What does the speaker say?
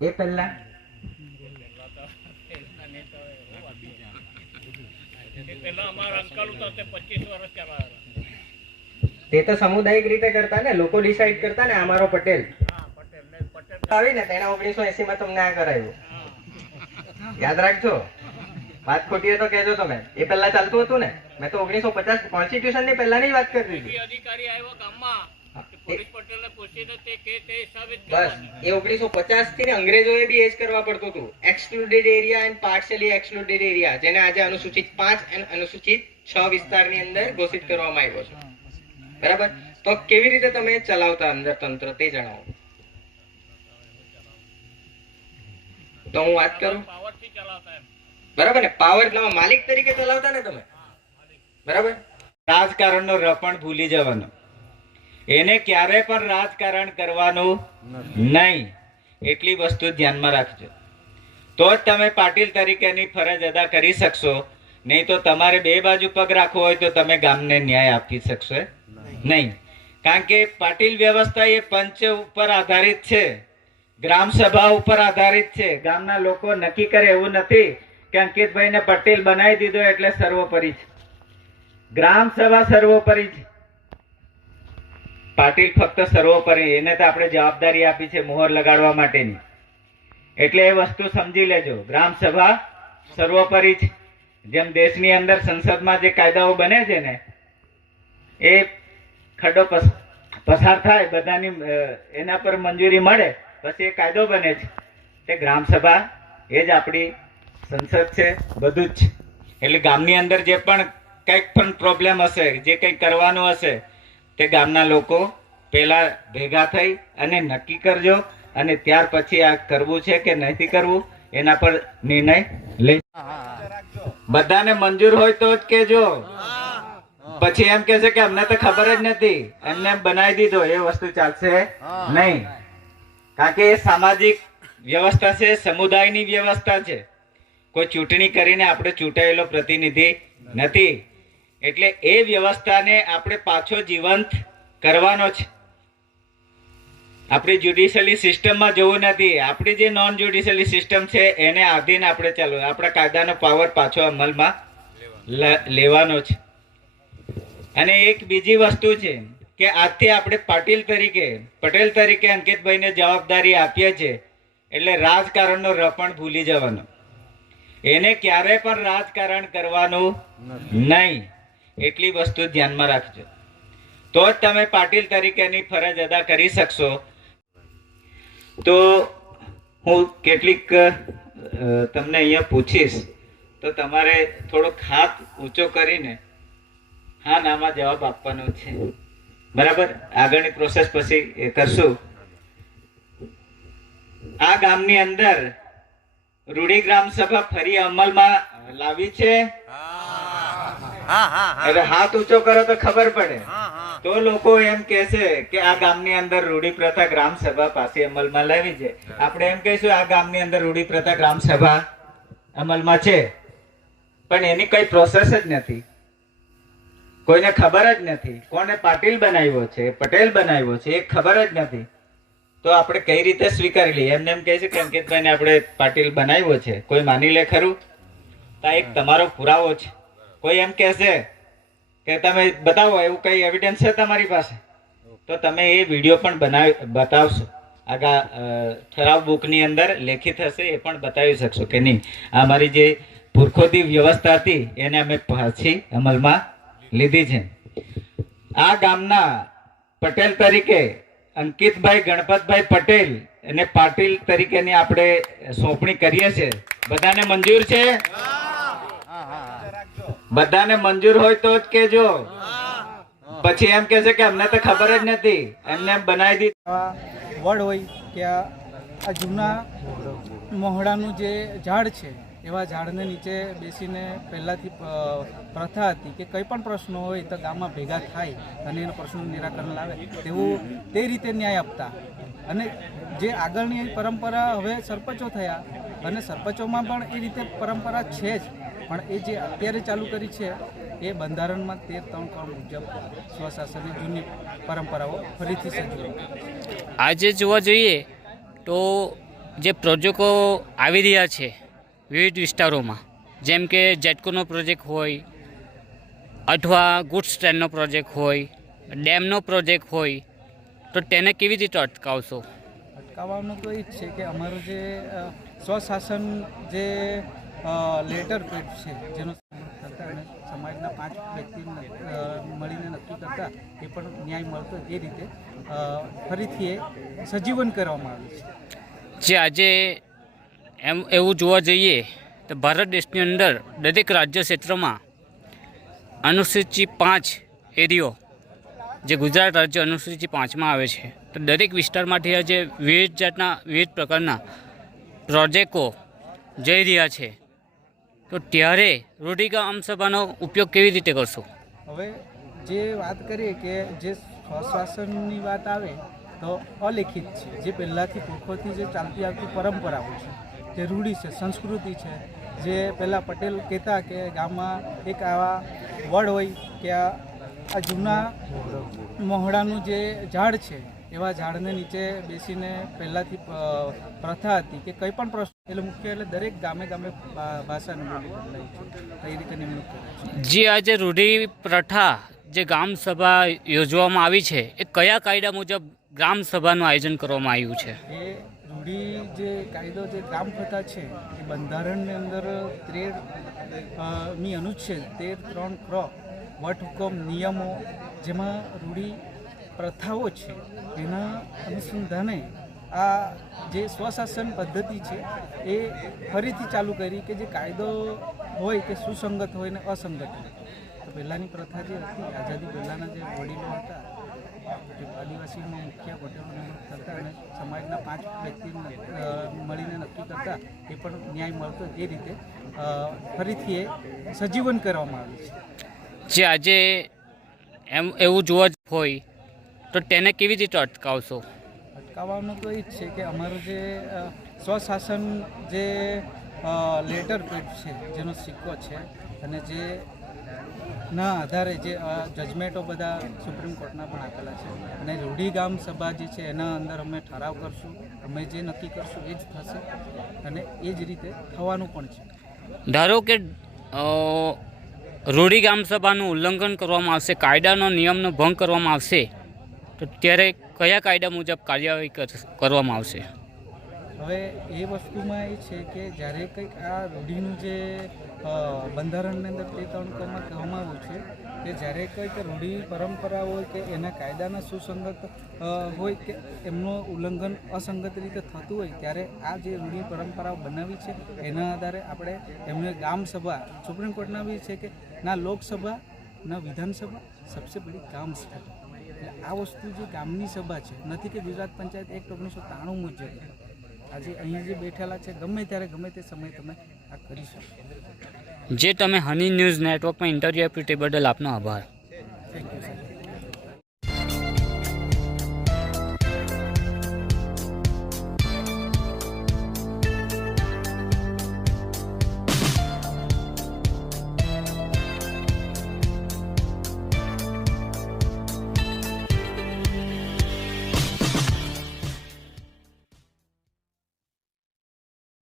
એ પહેલા. તે તે સામુદાયિક રીતે કરતા ને, લોકો ડિસાઈડ કરતા ને અમારો પટેલ. આવી ને તેના ઓગણીસો એસી માં તમને આ કરાયું યાદ રાખજો. વાત ખોટી તો કહેજો તમે. એ પહેલા ચાલતું હતું ને. મેં તો ઓગણીસો પચાસ કોન્સ્ટિટ્યુશનની પહેલાની ની વાત કરી દીધી. અધિકારી આવ્યો ગામમાં બસ એ ઓગણીસો પચાસથી ને અંગ્રેજોએ બી એજ કરવા પડતું હતું. Excluded area and partially excluded area જેને આજે અનુસૂચિત પાંચ અને અનુસૂચિત છ વિસ્તારની અંદર ઘોષિત કરવામાં આવ્યો છે. બરાબર? તો કેવી રીતે તમે ચલાવતા અંદર તંત્ર તે જણાવો. તો હું વાત કરું? બરાબર ને? પાવર માલિક તરીકે ચલાવતા ને તમે? બરાબર? રાજકારણનો ર પણ ભૂલી જવાનો. એને ક્યારે પણ રાજકારણ કરવાનું નહીં. એટલી વસ્તુ ધ્યાનમાં રાખજો. તો જ તમે પાટીલ તરીકેની ફરજ અદા કરી શકશો. નહીં તો તમારે બે બાજુ પગ રાખવો હોય તો તમે ગામને ન્યાય આપી શકશો નહીં. કારણ કે પાટીલ વ્યવસ્થા એ પંચ ઉપર આધારિત છે. ગ્રામ સભા ઉપર આધારિત છે. ગામના લોકો નક્કી કરે એવું નથી કે અંકિતભાઈને પટેલ બનાવી દીધો એટલે સર્વોપરી છે. ગ્રામ સભા સર્વોપરી છે. પાટીલ ફક્ત સર્વોપરી, એને તો આપણે જવાબદારી આપી છે મોહર લગાડવા માટેની. એટલે એ વસ્તુ સમજી લેજો. ગ્રામ સભા સર્વોપરી છે. જેમ દેશની અંદર સંસદમાં જે કાયદાઓ બને છે ને, એ ખડો પસ- પસાર થાય, બધાની એના પર મંજૂરી મળે, પછી એ કાયદો બને છે. તે ગ્રામ સભા એ જ આપણી સંસદ છે, બધું જ છે. એટલે ગામની અંદર જે પણ કંઈક પણ પ્રોબ્લેમ હશે, જે કંઈક કરવાનું હશે તે ગામના લોકો પહેલાં ભેગા થઈ અને નક્કી કરજો અને ત્યાર પછી આ કરવું છે કે નથી કરવું, એના પર નિર્ણય લઈ બધાને મંજૂર હોય તો જ કેજો પછી એમ કે છે કે અમને તો ખબર જ નથી. એમને એમ બનાવી દીધો, એ વસ્તુ ચાલશે નહીં. કારણ કે એ સામાજિક વ્યવસ્થા છે, સમુદાયની વ્યવસ્થા છે. કોઈ ચૂંટણી કરીને આપણે ચૂંટાયેલો પ્રતિનિધિ નથી. એટલે એ વ્યવસ્થાને આપણે પાછો જીવંત કરવાનો છે. આપણી જ્યુડિશિયલી સિસ્ટમમાં જવું નથી. આપણી જે નોન જ્યુડિશિયલી સિસ્ટમ છે એને આધીન આપણે ચાલવું આપણા કાયદાનો પાવર પાછો અમલમાં લેવાનો છે. અને એક બીજી વસ્તુ છે કે આજથી આપણે પાટીલ તરીકે પટેલ તરીકે અંકિતભાઈને જવાબદારી આપીએ છીએ. એટલે રાજકારણનો રપણ ભૂલી જવાનો. એને ક્યારે પણ રાજકારણ કરવાનું નહીં. એટલી વસ્તુ ધ્યાનમાં રાખજો. તો જ તમે પાટીલ તરીકેની ફરજ અદા કરી શકશો. તો હું કેટલીક તમને અહીંયા પૂછીશ. તો તમારે થોડોક હાથ ઊંચો કરીને હા નામાં જવાબ આપવાનો છે. બરાબર? આગળની પ્રોસેસ પછી કરશું. આ ગામની અંદર રૂડી ગ્રામ સભા ફરી અમલમાં લાવી છે? એટલે હાથ ઊંચો કરો તો ખબર પડે. તો લોકો એમ કે છે કે આ ગામની અંદર રૂઢી પ્રથા ગ્રામ સભા પાસે અમલમાં લાવી છે. આપણે એમ કહીશું આ ગામની અંદર રૂઢી પ્રથા ગ્રામ સભા અમલમાં છે. પણ એની કઈ પ્રોસેસ જ નથી. કોઈને ખબર જ નથી. કોને પાટીલ બનાવ્યો છે પટેલ બનાવ્યો છે એ ખબર જ નથી. તો આપણે કઈ રીતે સ્વીકારી લઈએ? એમને એમ કહે છે કે અંકિતભાઈને આપણે પાટીલ બનાવ્યો છે. કોઈ માની લે ખરું? તો એક તમારો પુરાવો છે. કોઈ એમ કહેશે કે તમે બતાવો, એવું કઈ એવિડન્સ છે તમારી પાસે? તો તમે એ વીડિયો પણ બનાવી, બતાવશો. આગા ઠરાવ બુકની અંદર લેખિત હશે, એ પણ બતાવી શકશો કે નહીં. અમારી જે પુરખોદી વ્યવસ્થા હતી, એને અમે પાછી અમલમાં લીધી છે. આ ગામના પટેલ તરીકે અંકિતભાઈ ગણપતભાઈ પટેલ અને પાટીલ તરીકેની આપણે સોંપણી કરીએ છીએ. બધાને મંજૂર છે? બધાને મંજૂર હોય તો જ કેજો પછી એમ કે છે કે અમને તો ખબર જ નથી. એમને એમ બનાવી દીધી વડ હોય કે આ આ જૂના મોહડાનું જે ઝાડ છે એવા ઝાડને નીચે બેસીને પહેલાંથી પ્રથા હતી કે કંઈ પણ પ્રશ્નો હોય તો ગામમાં ભેગા થાય અને એના પ્રશ્નનું નિરાકરણ લાવે. તેવું તે રીતે ન્યાય આપતા. અને જે આગળની પરંપરા હવે સરપંચો થયા અને સરપંચોમાં પણ એ રીતે પરંપરા છે જ. પણ એ જે અત્યારે ચાલુ કરી છે એ બંધારણમાં તેર ત્રણ ત્રણ મુજબ સ્વશાસનની જૂની પરંપરાઓ ફરીથી સજીવ આજે જોવા જઈએ તો જે પ્રોજેક્ટો આવી રહ્યા છે વિવિધ વિસ્તારોમાં જેમ કે જેટકોનો પ્રોજેક્ટ હોય અથવા ગુડ્સ ટ્રેનનો પ્રોજેક્ટ હોય ડેમનો પ્રોજેક્ટ હોય તો તેને કેવી રીતે અટકાવશો? અટકાવવાનું તો એ જ છે કે અમારું જે સ્વશાસન જે લેટર પેડ છે, જેનો સમાજના પાંચ વ્યક્તિ મળીને નક્કી કરતા એ પણ ન્યાય મળતો એ રીતે ફરીથી એ સજીવન કરવામાં આવ્યું છે. જે આજે એમ, એવું જોવા જઈએ તો ભારત દેશની અંદર દરેક રાજ્ય ક્ષેત્રમાં અનુસૂચિત પાંચ એરિયો, જે ગુજરાત રાજ્ય અનુસૂચિત પાંચમાં આવે છે. તો દરેક વિસ્તારમાંથી આજે વિવિધ જાતના, વિવિધ પ્રકારના પ્રોજેક્ટો જઈ રહ્યા છે. તો ત્યારે રૂઢિકા સભાનો ઉપયોગ કેવી રીતે કરશો? હવે જે વાત કરીએ કે જે શ્વાસની વાત આવે તો અલિખિત છે. જે પહેલાંથી પૂર્વથી જે ચાલતી આવતી પરંપરાઓ છે, જે રૂઢિ છે, સંસ્કૃતિ છે, જે પહેલાં પટેલ કહેતા કે ગામમાં એક આવા વડ હોય કે આ જૂના મોહડાનું જે ઝાડ છે એવા ઝાડને નીચે બેસીને પહેલાંથી પ્રથા હતી કે કંઈ પણ પ્રશ્ન એટલે મુખ્ય એટલે દરેક ગામે ગામે ભાષાની બોલી બદલાઈ છે. એ રીતે નિમણૂક કરે જે આજે રૂઢિ પ્રથા જે ગ્રામ સભા યોજવામાં આવી છે એ કયા કાયદા મુજબ ગ્રામ સભાનું આયોજન કરવામાં આવ્યું છે? એ રૂઢિ જે કાયદો જે ગ્રામ પ્રથા છે એ બંધારણની અંદર તેરની અનુચ્છેદ તેર ત્રણ ક્ર વટહુકમ નિયમો જેમાં રૂઢિ પ્રથાઓ છે, એના અનુસંધાને આ જે સ્વશાસન પદ્ધતિ છે, એ ફરીથી ચાલુ કરી કે જે કાયદો હોય તે સુસંગત હોય ને અસંગત હોય. તો પહેલાંની પ્રથા જે હતી, આઝાદી પહેલાંના જે વડીલો હતા, જે આદિવાસીમાં મુખ્ય પટેલો નિમણૂક કરતા અને સમાજના પાંચ વ્યક્તિ મળીને નક્કી કરતા, એ પણ ન્યાય મળતો એ રીતે ફરીથી એ સજીવન કરવામાં આવ્યું છે. જે આજે એમ, એવું જોવા હોય તો તેને કેવી રીતે અટકાવશો? અટકાવવાનું તો એ જ છે કે અમારું જે સ્વશાસન જે લેટર પેડ છે જેનો સિક્કો છે અને જે ના આધારે જે જજમેન્ટો બધા સુપ્રીમ કોર્ટના પણ આપેલા છે. અને રૂઢી ગામ સભા જે છે એના અંદર અમે ઠરાવ કરશું અમે જે નક્કી કરશું એ જ થશે અને એ જ રીતે થવાનું પણ છે. ધારો કે રૂઢી ગામ સભાનું ઉલ્લંઘન કરવામાં આવશે કાયદાનો નિયમનો ભંગ કરવામાં આવશે તો ત્યારે કયા કાયદા મુજબ કાર્યવાહી કર- કરવામાં આવશે? હવે એ વસ્તુમાં એ છે કે જ્યારે કંઈક આ રૂઢીનું જે બંધારણની અંદર તે ત્રણ કોમાં કહેવામાં આવ્યું છે કે જ્યારે કંઈક રૂઢિ પરંપરા હોય કે એના કાયદાના સુસંગત હોય કે એમનું ઉલ્લંઘન અસંગત રીતે થતું હોય, ત્યારે આ જે રૂઢિ પરંપરાઓ બનાવી છે એના આધારે આપણે એમને ગામ સભા, સુપ્રીમ કોર્ટના બી છે કે ના લોકસભા, ના વિધાનસભા, સબસે બડી ગામ સભા. એટલે આ વસ્તુ જે ગામની સભા છે, નથી કે ગુજરાત પંચાયત એક્ટ ઓગણીસો ત્રાણું મુજબ. આજે અહીં જે બેઠેલા છે, ગમે ત્યારે ગમે તે સમયે તમે આ કરી શકો. જે તમે હની ન્યૂઝ નેટવર્કમાં ઇન્ટરવ્યૂ આપ્યું તે બદલ આપનો આભાર.